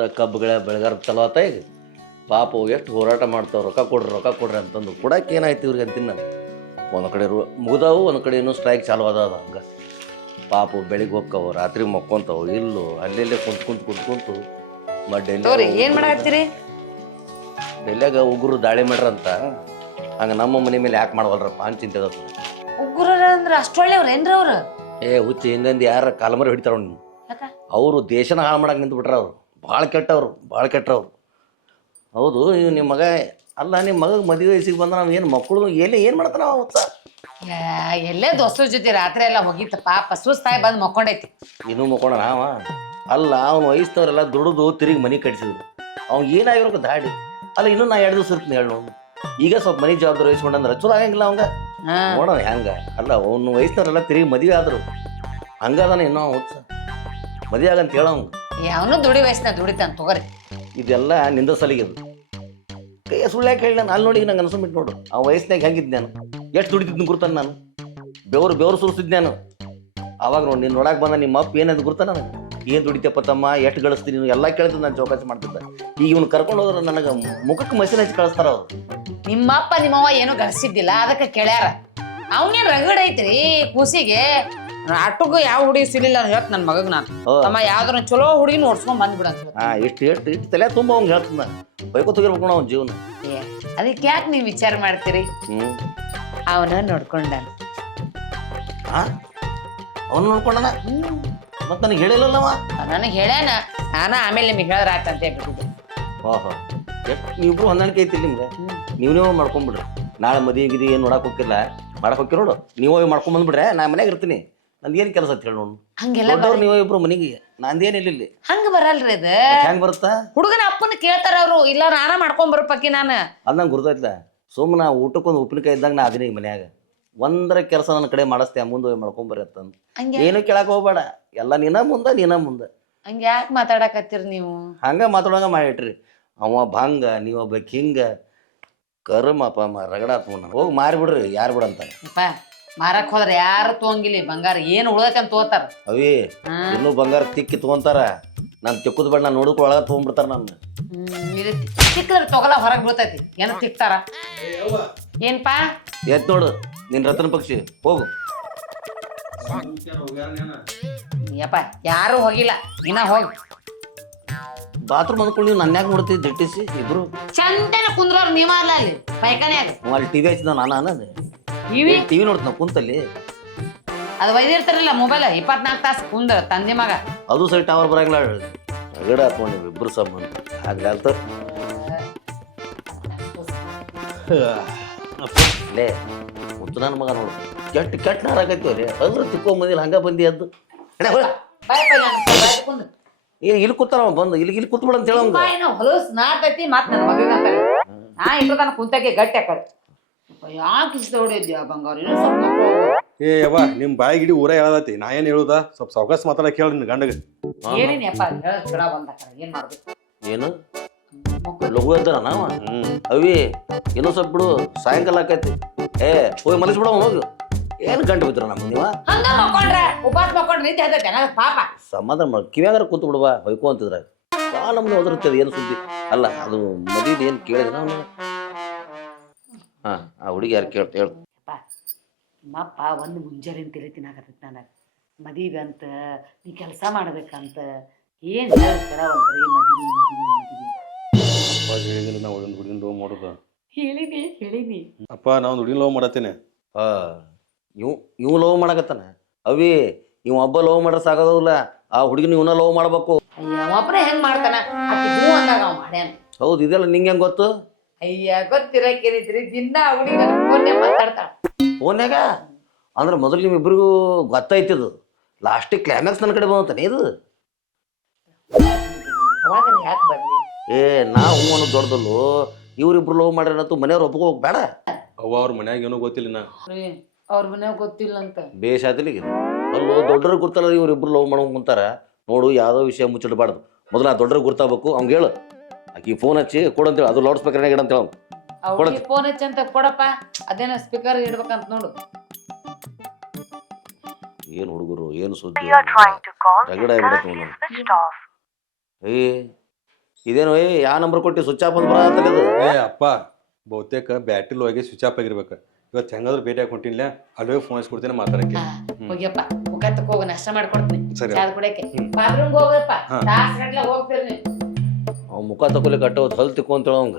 ಮತ್ತು ಕಬ್ಬುಗಳ ಬೆಳೆಗಾರ ಚಲೋ ಆತ ಈಗ? ಪಾಪ ಎಷ್ಟು ಹೋರಾಟ ಮಾಡ್ತಾವೆ ರೊಕ್ಕ ಕೊಡ್ರಿ ರೊಕ್ಕ ಕೊಡ್ರಿ ಅಂತಂದು ಕೊಡಕ್ಕೆ ಏನಾಯ್ತು ಇವ್ರಿಗೆ ಅಂತೀನಿ ನಾನು. ಒಂದು ಕಡೆ ರು ಮುಗ್ದಾವು ಒಂದು ಕಡೆ ಇನ್ನೂ ಸ್ಟ್ರೈಕ್ ಚಾಲು ಅದ ಹಂಗೆ. ಪಾಪು ಬೆಳಿಗ್ಗೆ ಹೋಗ್ತಾವೆ ರಾತ್ರಿ ಮಕ್ಕೊಂತಾವು ಇಲ್ಲು ಅಲ್ಲೆಲ್ಲೇ ಕುಂತ್ ಕುಂತ್ ಕುಂತ್ ಕುಂತು ಮತ್ತು ಡೆಲ್ಲಿ ಏನು ಮಾಡತ್ತೀರಿ ಡೆಲ್ಲಿಯಾಗ ಉಗ್ರು ದಾಳಿ ಮಾಡ್ರಂತ ಹಂಗೆ ನಮ್ಮ ಮನೆ ಮೇಲೆ ಯಾಕೆ ಮಾಡವಲ್ರಪ್ಪ ಅಂತ ಚಿಂತೆ ಅದ ಅಷ್ಟು ಒಳ್ಳೆಯವ್ರು ಅಷ್ಟೊಳ್ಳೆಯವ್ರ ಏನ್ರ ಅವ್ರು? ಏ ಹುಚ್ಚಿ ಹಿಂದಿಂದ ಯಾರ ಕಾಲಮರಿ ಹಿಡಿತಾರ ಅವ್ನು. ಅವರು ದೇಶನ ಹಾಳು ಮಾಡಕ್ಕೆ ನಿಂತು ಅವ್ರು. ಭಾಳ ಕೆಟ್ಟವ್ರು ಭಾಳ ಕೆಟ್ಟವ್ರು. ಹೌದು ಇವ್ ನಿಮ್ಮ ಮಗ ಅಲ್ಲ ನಿಮ್ಮ ಮಗ ಮದುವೆ ವಯಸ್ಸಿಗೆ ಬಂದ ನಾವು ಏನು ಮಕ್ಕಳು ಎಲ್ಲಿ ಏನು ಮಾಡ್ತಾನ ಅವ ಎಲ್ಲೇ ದೋಸ್ತರ ಜೊತೆ ರಾತ್ರಿ ಎಲ್ಲ ಹೋಗಿತ್ತ ಪಾಪ ಸುಸ್ತಾಗಿ ಬಂದು ಮಕ್ಕೊಂಡೈತಿ. ಇನ್ನೂ ಮಕ್ಕೋಣ ನಾವ ಅಲ್ಲ ಅವ್ನು ವಯಸ್ಸವ್ರೆಲ್ಲ ದುಡಿದು ತಿರುಗಿ ಮನೆ ಕಟ್ಸಿದ್ರು. ಅವ್ನು ಏನಾಗಿರೋ ದಾಡಿ. ಅಲ್ಲ ಇನ್ನೂ ನಾ ಎರಡು ದಿವಸ ಇರ್ತೀನಿ ಹೇಳು ಅವ್ನು. ಈಗ ಸ್ವಲ್ಪ ಮನೆ ಜವಾಬ್ದಾರಿ ವಹಿಸ್ಕೊಂಡಂದ್ರೆ ಚಲೋ ಆಗಂಗಿಲ್ಲ ಅವಂಗ? ಹಾ. ನೋಡೋಣ ಹೆಂಗ. ಅಲ್ಲ ಅವ್ನು ವಯಸ್ಸಿನವರೆಲ್ಲ ತಿರುಗಿ ಮದುವೆ ಆದ್ರು. ಹಂಗದಾನ ಇನ್ನೂ ಅವ ಮದ್ವೆ ಮದುವೆ ಆಗಂತ ಹೇಳೋಂಗ ಅವನು ದುಡಿ ವಯಸ್ಸಿನ ದುಡಿತಾನೆ ತಗೋರಿ. ಇದೆಲ್ಲ ನಿಂದ ಸಲಿಗೆದು ಕೈ ಸುಳ್ಳ್ಯಾಕೆ ಹೇಳಿ ನಾನು ಅಲ್ಲಿ ನೋಡಿ ನಂಗೆ ಅನ್ಸ್ಬಿಟ್ಟು ನೋಡು. ಆ ವಯಸ್ಸಿನಾಗ ಹೆಂಗಿದ್ ನಾನು? ಎಷ್ಟು ದುಡಿತಿದ್ನ ಗುರ್ತಾನೆ ನಾನು? ಬೆವರು ಬೆವರು ಸುರಿಸಿದ್ ನಾನು. ಅವಾಗ ನೋಡಿ ನೀನು ನೋಡಕ್ಕೆ ಬಂದ ನಿಮ್ಮ ಅಪ್ಪ ಏನಂತ ಗುರ್ತ ನನಗೆ? ಏನು ದುಡಿತಪ್ಪ ತಮ್ಮ? ಎಷ್ಟು ಗಳಿಸ್ತೀನಿ ನೀನು? ಎಲ್ಲ ಕೇಳ್ತಿದ್ದು ನಾನು ಚೌಕಾಸಿ ಮಾಡ್ತಿದ್ದೆ. ಈಗ ಇವನು ಕರ್ಕೊಂಡು ಹೋದ್ರೆ ನನಗೆ ಮುಖಕ್ಕೆ ಮಸಿನ ಹಚ್ಚಿ ಕಳಿಸ್ತಾರ ಅವ್ರು. ನಿಮ್ಮಪ್ಪ ನಿಮ್ಮವ್ವ ಏನು ಗಳಿಸಿದ್ದಿಲ್ಲ ಅದಕ್ಕೆ ಕೇಳ್ಯಾರ. ಅವನೇನು ರಗಡ್ ಐತ್ರಿ? ಕೂಸಿಗೆ ಆಟೋಗ ಯಾವ ಹುಡುಗಿ ಸಿಲಿಲ್ಲ ಹೇಳ್ತ ನನ್ನ ಮಗಗ್ ನಾನು. ತಮ್ಮ ಯಾವ್ದಾರ ಚಲೋ ಹುಡುಗಿ ನೋಡ್ಸ್ಕೊಂಡ್ ಬಂದ್ಬಿಡ ಹಾಂ ಇಷ್ಟು ಎಷ್ಟು ಇಷ್ಟು ತಲೆ ತುಂಬ ಅವ್ನು ಹೇಳ್ತೀನಿ ಬೈಕೋ ತೆಗಿರ್ಬೇಕು ಅವ್ನ ಜೀವನ. ಅದಕ್ಕೆ ಯಾಕೆ ನೀವು ವಿಚಾರ ಮಾಡ್ತೀರಿ? ಹ್ಞೂ ಅವನ ನೋಡ್ಕೊಂಡ ಅವನು ಅವ್ನು ನೋಡ್ಕೊಂಡನ? ಮತ್ತೆ ನನಗೆ ಹೇಳಿಲ್ಲಲ್ಲವ? ನನಗೆ ಹೇಳ್ಯಾನ. ನಾನ ಆಮೇಲೆ ನಿಮಗೆ ಹೇಳಿದ್ರ ಅಂತ ಹೇಳ್ಬಿಟ್ಟಿದ್ದೆ. ಓಹೋ. ಎಷ್ಟು ನೀವು ಹೊಂದಾಣಿಕೆ ಐತಿ ನಿಮ್ಗೆ? ನೀವು ನೀವು ಮಾಡ್ಕೊಂಬಿಡ್ರಿ. ನಾಳೆ ಮದುವೆ ಗಿದಿ ಏನು ನೋಡಕ್ಕೆ ಹೋಗಿಲ್ಲ ಮಾಡಕ್ಕೆ ಹೋಗಿ ನೋಡು. ನೀವು ಹೋಗಿ ಮಾಡ್ಕೊಂಡ್ ಬಂದ್ಬಿಡ್ರೆ ನಾ ಮನ್ಯಾಗ ಇರ್ತೀನಿ. ನಂದು ಏನು ಕೆಲಸ ಅಂತ ಹೇಳಿ ನೋಡು. ಹಂಗೆಲ್ಲ ದೊಡ್ಡವ್ರು ನೀವು ಇಬ್ರು ಮನೆಗೆ ನಂದೇನಿಲ್ಲ ಇಲ್ಲಿ ಹಂಗ ಬರಲ್ರಿ ಅದ. ಹೆಂಗೆ ಬರುತ್ತಾ? ಹುಡುಗನ ಅಪ್ಪನ ಕೇಳ್ತಾರ ಅವ್ರು. ಇಲ್ಲ ನಾನ ಮಾಡ್ಕೊಂಡ್ ಬರಪಕ್ಕಿ ನಾನು. ಅದು ನಂಗೆ ಗುರ್ತೈತ್ಲ. ಸುಮ್ಮನೆ ಊಟಕ್ಕೊಂದು ಉಪ್ಪಿನಕಾಯಿ ಇದ್ದಾಗ ನಾ ಅದೀನಿ ಮನ್ಯಾಗ. ಒಂದರ ಕೆಲಸ ನನ್ನ ಕಡೆ ಮಾಡಿಸ್ತೇ ಮುಂದೆ ಅಂತಂದು. ಹಂಗೆ ಏನು ಕೇಳಕ್ಕೆ ಹೋಗ್ಬೇಡ. ಎಲ್ಲ ನೀನ ಮುಂದೆ ನೀನ ಮುಂದೆ. ಹಂಗ ಯಾಕೆ ಮಾತಾಡಕತ್ತೀರಿ ನೀವು? ಹಂಗ ಮಾತಾಡೋಂಗ ಮಾಡಿಟ್ರಿ. ಅವ ಭಂಗ ನೀವೊಬ್ಬ ಹಿಂಗ. ಕರ್ಮಪ್ಪ ರಗಡ ಹೋಗಿ ಮಾರಿಬಿಡ್ರಿ ಯಾರು ಬಿಡಂತ. ಯಪ್ಪ ಮಾರಕ್ ಹೋದ್ರೆ ಯಾರು ತೋಂಗಿಲ್ಲ ಈ ಬಂಗಾರ. ಏನ್ ಉಳ್ದೈತೆ ಅಂತ ತಗೋತಾರ ಅವಿ. ಇನ್ನೂ ಬಂಗಾರ ತಿಕ್ಕಿ ತಗೊಂತಾರ. ನಾನು ತಿಕ್ಕುದ್ ಬಣ್ಣ ನಾನು ನೋಡಕ್ ಒಳಗ ತಗೊಂಡ್ಬಿಡ್ತಾರ ನನ್ನ ತಿಕ್ಕದ್ರೆ ತೊಗಲ ಹೊರಗ್ ಬೀಳ್ತೈತಿ. ಏನ ತಿಕ್ತಾರ? ಏನ್ಪಾ? ಎತ್ ನೋಡು ನಿನ್ ರತನ ಪಕ್ಷಿ ಹೋಗು. ಯಪ್ಪ ಯಾರು ಹೋಗಿಲ್ಲ. ಇನ್ನ ಹೋಗ್. ಬಾತ್ರೂಮ್ ಅಂದ್ಕೊಂಡು ನೀವು ನನ್ನ ಯಾಕೆ ನೋಡ್ತೀವಿ ದಿಟ್ಟಿಸಿ ಇಬ್ರು. ಚಂದನ ಕುಂದ್ರೋರ್ ನೀವ ಅಲ್ಲ ಅಲ್ಲಿ. ಪೈಕಾನೆ ಅಲ್ಲಿ ಟಿವಿ ಹಚ್ಚಿದ ನಾನು ಅನ್ನೋದು ಇವಿ? ಟಿವಿ ನೋಡ್ತಾನ ಕುಂತಲ್ಲಿ? ಅದು ಒಯ್ದಿರ್ತಾರಲ್ಲ ಮೊಬೈಲ್ ಇಪ್ಪತ್ನಾಲ್ಕು ತಾಸು ಕುಂದ್ರ ತಂದೆ ಮಗ. ಅದು ಸರಿ ಟವರ್ ಬರಂಗಿಲ್ಲ ರಗಡ ಹಾಕೊಂಡು ಇಬ್ಬರು ಇಬ್ರು ಸಂಬಂಧ ಆಗ್ಲಾಲ್ತ ಲೇ ಮುತ್ತು ನನ್ನ ಮಗ ನೋಡು. ಕೆಟ್ಟ ಕೆಟ್ಟ ನಾರಾಕತ್ತೀವಿ ರೀ ಅದ್ರ ತಿಕ್ಕೊಂಬಂದಿಲ್ಲ ಹಂಗ ಬಂದಿ ಅದ್ದು. ಹೋಗ್. ಬಾಯ್ ನಾನು ಬಾಯ್ ಕುಂದ್ರ ಏ ಇಲ್ಲಿ ಕೂತಾರ ಬಂದು? ಇಲ್ಲಿ ಇಲ್ಲಿ ಕೂತ್ಬಿಡ ಅಂತ ಹೇಳಿ ಮತ್ತೆ ಹೊಲಸ್ ನಾಟೈತಿ ಮತ್ ನನ್ನ ಮಗನ ನಾ ಇಟ್ಟು ತನಕ ಕುಂತಾಗೆ ಗಟ್ಟಿ ಕಡೆ. ಯಾಕೆ ಇಷ್ಟ ಹೊಡಿದ್ಯಾ ಬಂಗಾರ? ಇನ್ನೂ ಸ್ವಲ್ಪ ಏ ಯವ್ವ ನಿಮ್ ಬಾಯಿ ಗಿಡಿ ಊರ ಹೇಳದತಿ. ನಾ ಏನ್ ಹೇಳುದ? ಸ್ವಲ್ಪ ಸಾವಕಾಶ ಮಾತಾಡ ಕೇಳ ನಿನ್ ಗಂಡಗ. ಏನೇನಪ್ಪ ಹೇಳದ್ ಬಿಡ ಬಂದ ಏನು ಮಾಡ್ಬೇಕು? ಏನು? ಲಘು ಇದ್ದಾನ ನಾವ ಹ್ಮ್. ಅವಿ ಇನ್ನೂ ಸ್ವಲ್ಪ ಬಿಡು. ಸಾಯಂಕಾಲ ಆಕೈತಿ. ಏ ಹೋಗಿ ಮಲಗಿಸ್ಬಿಡ ಹೋಗು. ಏನು ಗಂಟು ಬಿದ್ರ ನಮ್ಮ ನೀವ? ಹಂಗ ಮಕ್ಕೊಂಡ್ರೆ ಉಪವಾಸ ಮಕ್ಕೊಂಡ್ರೆ ನಿಂತೆ ಹೇಳ್ತೈತೆ ನನಗೆ ಪಾಪ. ಸಮಾಧಾನ ಮಾಡಿ. ಕಿವ್ಯಾಗಾರ ಕೂತು ಬಿಡುವ ಹೊಯ್ಕೋ ಅಂತಿದ್ರ ಭಾಳ ನಮ್ಗೆ ಓದಿರ್ತದೆ ಏನು ಸುದ್ದಿ? ಅಲ್ಲ ಅದು ಮದುವೆ ಏನು ಕೇಳಿದ್ರ ನಾವು ಹಾಂ ಆ ಹುಡುಗಿ ಯಾರು ಕೇಳ್ತ ಹೇಳು ನಿಮ್ಮಪ್ಪ ಒಂದು ಮುಂಜಾನೆ ತಿಳಿ ತಿನ್ನಾಕತ್ತೈತಿ ನನಗೆ. ಮದುವೆ ಅಂತ ನೀ ಕೆಲಸ ಮಾಡ್ಬೇಕಂತ ಏನು ಹೇಳ್ತಾರ ಮದುವೆ ಮದುವೆ ಮದುವೆ ಅಪ್ಪ ಹೇಳಿದಿಲ್ಲ ನಾ ಒಂದು ಹುಡುಗಿನ ಲವ್ ಮಾಡೋದು. ಹೇಳಿನಿ ಹೇಳಿನಿ. ಅಪ್ಪ ನಾ ಒಂದು ಹುಡುಗಿನ ಲವ್ ಮಾಡತ್ತೇನೆ. ಆ ಇವ್ ಇವ್ ಲವ್ ಮಾಡಕತ್ತಾನ? ಅವಿ ಇವ್ ಒಬ್ಬ ಲವ್ ಮಾಡ್ರೆ ಸಾಗೋದಿಲ್ಲ ಆ ಹುಡುಗಿನ ಇವನ ಲವ್ ಮಾಡ್ಬೇಕು. ಅಯ್ಯ ಒಬ್ಬನೇ ಹೆಂಗ್ ಮಾಡ್ತಾನ? ಆಕಿ ಹೂ ಅಂದಾಗ ಅವ ಮಾಡ್ಯಾನ. ಹೌದು ಇದೆಲ್ಲ ನಿಂಗೆ ಹೆಂಗೆ ಗೊತ್ತು? ಅಯ್ಯ ಗೊತ್ತಿರಕ್ಕೇನಿದ್ರಿ ದಿನ ಅವಳಿ ನನ್ನ ಫೋನ್ನೇ ಮಾತಾಡ್ತಾಳ. ಫೋನ್ಯಾಗ? ಅಂದ್ರೆ ಮೊದಲು ನಿಮ್ಮಿಬ್ಬರಿಗೂ ಗೊತ್ತಾಯ್ತಿದು ಲಾಸ್ಟಿಗೆ ಕ್ಲೈಮ್ಯಾಕ್ಸ್ ನನ್ನ ಕಡೆ ಬಂತಾನೆ ಇದು? ಅವಾಗ ಯಾಕೆ ಬರ್ಲಿ ಏ ನಾವು ಅನ್ನೋ ದೊಡ್ಡದಲ್ಲು ಇವ್ರಿಬ್ರು ಲವ್ ಮಾಡ್ಯಾರತ್ತು ಮನೆಯವ್ರು ಒಪ್ಕೋಬೇಕು ಬೇಡ. ಅವ್ವ ಅವ್ರ ಮನ್ಯಾಗ ಏನೋ ಗೊತ್ತಿಲ್ಲ ನಾ ಅವ್ರ ಮನ್ಯಾಗ ಗೊತ್ತಿಲ್ಲ ಅಂತ ಬೇಷ್ ಆತಿಲ್ಲ ಅಲ್ಲ ದೊಡ್ಡರು ಗುರ್ತಲ್ಲ ಇವ್ರಿಬ್ರು ಲವ್ ಮಾಡೋಕೆ ಕುಂತಾರ ನೋಡು ಯಾವುದೋ ವಿಷಯ ಮುಚ್ಚಿಡ್ಬಾರ್ದು. ಮೊದಲು ಆ ದೊಡ್ಡರು ಗುರ್ತಾಗಬೇಕು ಅವ್ನಿಗೆ ಹೇಳು. ಆಕಿ ಫೋನ್ ಹಚ್ಚಿ ಕೊಡಂತೇಳಿ ಅದು ಲೌಡ್ ಸ್ಪೀಕರ್ನಾಗ ಇಡಂತ ಹೇಳ ಫೋನ್ ಹಚ್ಚಿ ಅಂತ ಕೊಡಪ್ಪ. ಅದೇನ ಸ್ಪೀಕರ್ ಇಡ್ಬೇಕಂತ ನೋಡು. ಏನು ಹುಡುಗರು ಏನು ಸುದ್ದಿ ರಗಡ. ಏ ಇದೇನು ಏ ಯಾವ ನಂಬರ್ ಕೊಟ್ಟಿ ಸ್ವಿಚ್ ಆಫ್ ಅಂತ ಬರತ್ತಲ್ಲ ಏ ಅಪ್ಪ ಬಹುತೇಕ ಬ್ಯಾಟ್ರಿ ಹೋಗಿ ಸ್ವಿಚ್ ಆಫ್ ಆಗಿರ್ಬೇಕು. ಇವತ್ತು ಹೆಂಗಾದ್ರೂ ಭೇಟಿ ಆಗಿ ಅಲ್ಲಿ ಹೋಗಿ ಫೋನ್ ಹಚ್ಕೊಡ್ತೀನಿ ಮಾತಾಡಕ್ಕೆ. ಹೋಗಿ ಹೋಗ್ಯಪ್ಪ. ಮುಖ ತಕ್ಕ ನಷ್ಟ ನಾಷ್ಟ ಮಾಡ್ಕೊಡ್ತೀನಿ. ಸರಿ. ಅದು ಕುಡಿಯಕ್ಕೆ. ಬಾತ್ರೂಮ್ಗೆ ಹೋಗಪ್ಪ ಹಾ. ತಾಸ್ ಗಟ್ಲೆ ಹೋಗ್ತೀರಿ ನೀವು. ಅವ್ನ ಮುಖ ತಕೊಲಿ ಕಟ್ಟೋದು ಹೊಲ್ ತಿಕ್ಕೊಂತೇಳ ಅವಂಗ.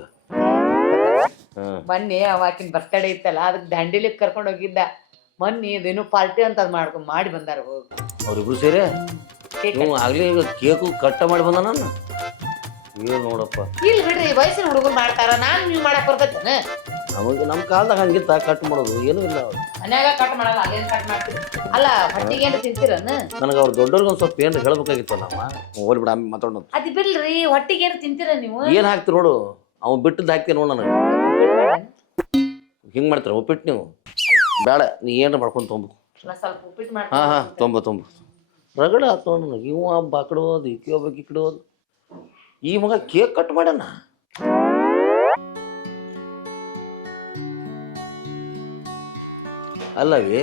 ಹಾಂ. ಮೊನ್ನೆ ಅವಾಕಿನ ಬರ್ತಡೇ ಇತ್ತಲ್ಲ ಅದಕ್ಕೆ ದಂಡಿಲಿ ಕರ್ಕೊಂಡು ಹೋಗಿದ್ದ. ಮೊನ್ನೆ ಇದೇನು ಪಾರ್ಟಿ ಅಂತ ಅದ್ ಮಾಡ್ಕೊಂಡು ಮಾಡಿ ಬಂದಾರ ಹೋಗ್. ಅವ್ರಿಬ್ರು ಸೇರಿ? ಕೇಕ್ ನೀವು ಆಗ್ಲೇ ಕೇಕು ಕಟ್ಟ ಮಾಡಿ ಬಂದ ನಾನು ಏನು ನೋಡಪ್ಪ. ಇಲ್ಲ ಬಿಡ್ರಿ ವಯಸ್ಸಿನ ಹುಡುಗರು ಮಾಡ್ತಾರ ನಾನು ನೀವು ಮಾಡಕ್ ಬರ್ತೈತೇನ? ನಮಗೆ ನಮ್ಮ ಕಾಲದಾಗ ಹಂಗಿತ್ತ ಕಟ್ ಮಾಡೋದು ಏನೂ ಇಲ್ಲ ಮನ್ಯಾಗ ಕಟ್ ಮಾಡಲ್ಲ ಅದೇನು ಕಟ್ ಮಾಡ್ತೀವಿ ಅಲ್ಲ ಹೊಟ್ಟಿಗೆ ಏನು ತಿಂತೀರನ ನನಗೆ ಅವ್ರು ದೊಡ್ಡವ್ರಿಗೆ ಒಂದು ಸ್ವಲ್ಪ ಏನು ಹೇಳ್ಬೇಕಾಗಿತ್ತು ನಾವು ಹೋಗ್ಲಿ ಬಿಡ ಆಮೇಲೆ ಮಾತಾಡೋದು ಅದ್ ಬಿಡ್ರಿ ಹೊಟ್ಟಿಗೆ ಏನು ತಿಂತೀರ ನೀವು? ಏನು ಹಾಕ್ತಿ ನೋಡು ಅವ್ನು ಬಿಟ್ಟದ್ದು ಹಾಕ್ತೀನಿ ನೋಡು ನನಗೆ. ಹಿಂಗೆ ಮಾಡ್ತಾರೆ ಉಪ್ಪಿಟ್ಟು ನೀವು? ಬೇಡ ನೀ ಏನು ಮಾಡ್ಕೊಂಡು ತೊಂಬ ಸ್ವಲ್ಪ ಉಪ್ಪಿಟ್ಟು ಹಾಂ ಹಾಂ ಮಾಡ್ತೀನಿ. ತೊಂಬ ತೊಂಬ. ರಗಡ ಆತು ನನಗೆ. ಇವ ಹಬ್ಬ ಆ ಕಡೆ ಹೋದ್ ಈಕೆ ಒಬ್ಬ ಈ ಮಗ ಕೇಕ್ ಕಟ್ ಮಾಡ್ಯಾನ? ಅಲ್ಲವಿ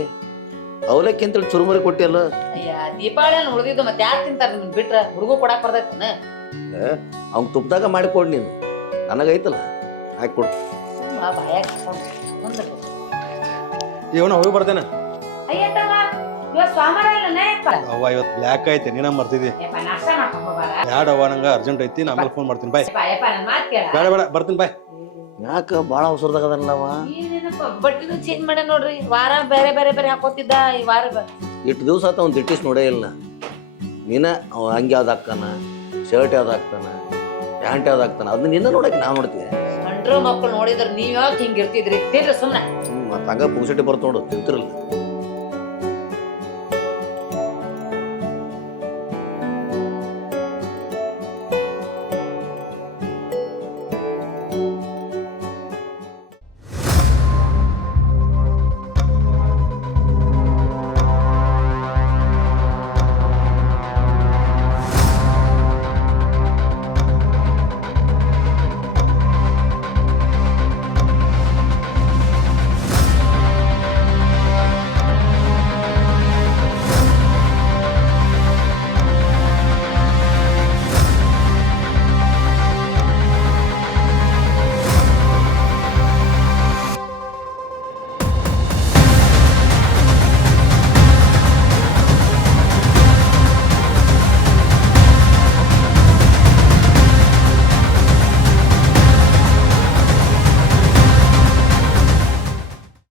ಅವಲಕ್ಕಿ ಅಂತೇಳಿ ಚುರುಮುರಿ ಕೊಟ್ಟಿಯಲ್ಲ? ಅಯ್ಯ ದೀಪಾವಳಿ ಉಳಿದಿದ್ದು ಮತ್ತೆ ಯಾರು ತಿಂತಾರ ನಿಮ್ಗೆ ಬಿಟ್ರ? ಹುಡುಗು ಕೊಡಕ್ ಬರ್ದೈತನ ಅವ್ನ ತುಪ್ಪದಾಗ ಮಾಡಿಕೊಡು ನೀನು. ನನಗೈತಲ್ಲ ಹಾಕಿ ಕೊಡು. ಇವನ ಹೋಗಿ ಬರ್ತೇನೆ. ಅವ್ವ ಇವತ್ತು ಬ್ಲ್ಯಾಕ್ ಐತೆ ನೀನ ಮರ್ತಿದ್ದಿ ಯಪ್ಪ ನಾಷ್ಟ ಮಾಡ್ಕೊಂಡ್ ಹೋಗ್ಬಾರ ಬ್ಯಾಡ ಅವ್ವ ನಂಗೆ ಅರ್ಜೆಂಟ್ ಐತಿ ನಾ ಆಮೇಲೆ ಫೋನ್ ಮಾಡ್ತೀನಿ ಬಾಯ್. ಯಪ್ಪ ಯಪ್ಪ ನನ್ನ ಮಾತು ಕೇಳ. ಬೇಡ ಬೇಡ ಬರ್ತೀನಿ ಬಾಯ್. ಯಾಕೆ ಭಾಳ ಅವಸರದಾಗ ಅದನ್ನವ ಏನೇನಪ್ಪ ಬಟ್ಟಿನೂ ಚೇಂಜ್ ಮಾಡ ನೋಡ್ರಿ ವಾರ ಬೇರೆ ಬೇರೆ ಬೇರೆ ಹಾಕೋತಿದ್ದ ಈ ವಾರ ಬ- ಇಟ್ಟು ದಿವಸ ಆತ ಅವ್ನು ದಿಟ್ಟಿಸ್ ನೋಡೇ ಇಲ್ಲ ನೀನ ಅವ ಹಂಗೆ ಯಾವ್ದು ಹಾಕ್ತಾನ ಶರ್ಟ್ ಯಾವ್ದು ಹಾಕ್ತಾನ ಪ್ಯಾಂಟ್ ಯಾವ್ದು ಹಾಕ್ತಾನ ಅದನ್ನ ನಿನ್ನ ನೋಡಕ್ಕೆ ನಾ ನೋಡ್ತೀವಿ ಗಂಡ್ರು ಮಕ್ಕಳು ನೋಡಿದ್ರೆ ನೀವ್ ಯಾಕೆ ಹಿಂಗಿರ್ತಿದ್ರಿ ತಿರ್ರಿ ಸುಮ್ನೆ. ಮತ್ತು ಹಂಗ ಪುಂಗಸಟಿ ಬರ್ತು ನೋಡು ತಿಂತಿರಲ್ಲ.